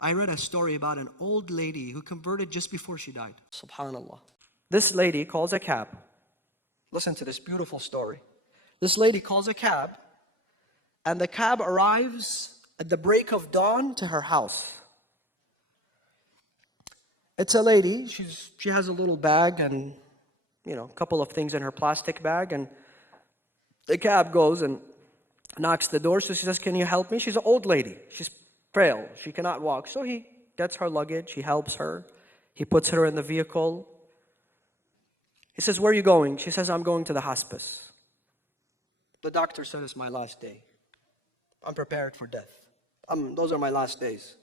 I read a story about an old lady who converted just before she died. Subhanallah. This lady calls a cab. Listen to this beautiful story. This lady calls a cab, and the cab arrives at the break of dawn to her house. It's a lady. She has a little bag and, a couple of things in her plastic bag, and the cab goes and knocks the door. So she says, "Can you help me?" She's an old lady. She's frail. She cannot walk. So he gets her luggage. He helps her. He puts her in the vehicle. He says, "Where are you going?" She says, "I'm going to the hospice. The doctor said it's my last day. I'm prepared for death. Those are my last days.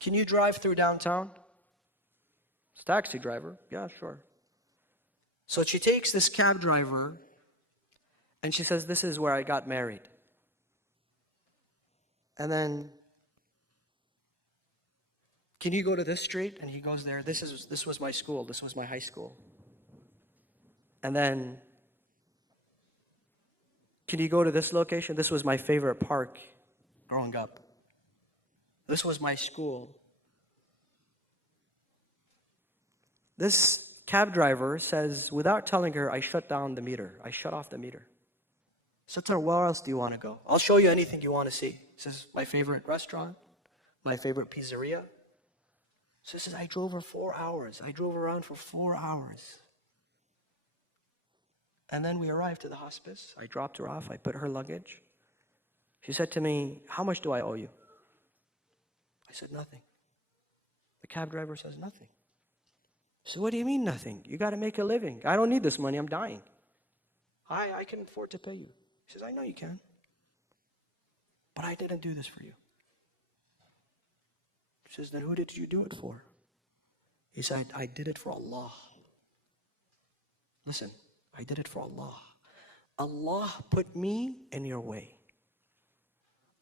Can you drive through downtown?" It's a taxi driver. "Yeah, sure." So she takes this cab driver, and she says, "This is where I got married." And then, "Can you go to this street?" And he goes there. This was my school. This was my high school. And then, "Can you go to this location? This was my favorite park growing up. This was my school." This cab driver says, without telling her, I shut down the meter. I shut off the meter. So I told her, "Where else do you want to go? I'll show you anything you want to see." He says, "My favorite restaurant, my favorite pizzeria." So he says, "I drove her 4 hours. I drove around for 4 hours. And then we arrived to the hospice. I dropped her off. I put her luggage. She said to me, 'How much do I owe you?' I said, 'Nothing.' The cab driver says, 'Nothing.' So what do you mean nothing? You got to make a living. I don't need this money. I'm dying. I can afford to pay you." He says, "I know you can. But I didn't do this for you." He says, "Then who did you do it for?" He said, "I did it for Allah." Listen, I did it for Allah. Allah put me in your way.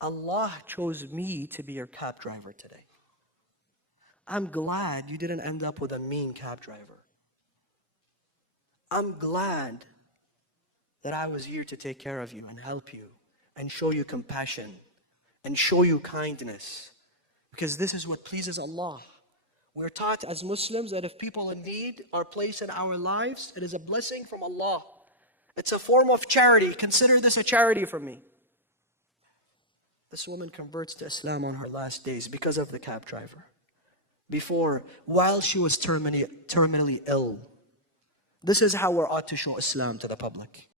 Allah chose me to be your cab driver today. I'm glad you didn't end up with a mean cab driver. I'm glad that I was here to take care of you and help you and show you compassion and show you kindness, because this is what pleases Allah. We're taught as Muslims that if people in need are placed in our lives, it is a blessing from Allah. It's a form of charity. Consider this a charity from me. This woman converts to Islam on her last days because of the cab driver. While she was terminally ill. This is how we're ought to show Islam to the public.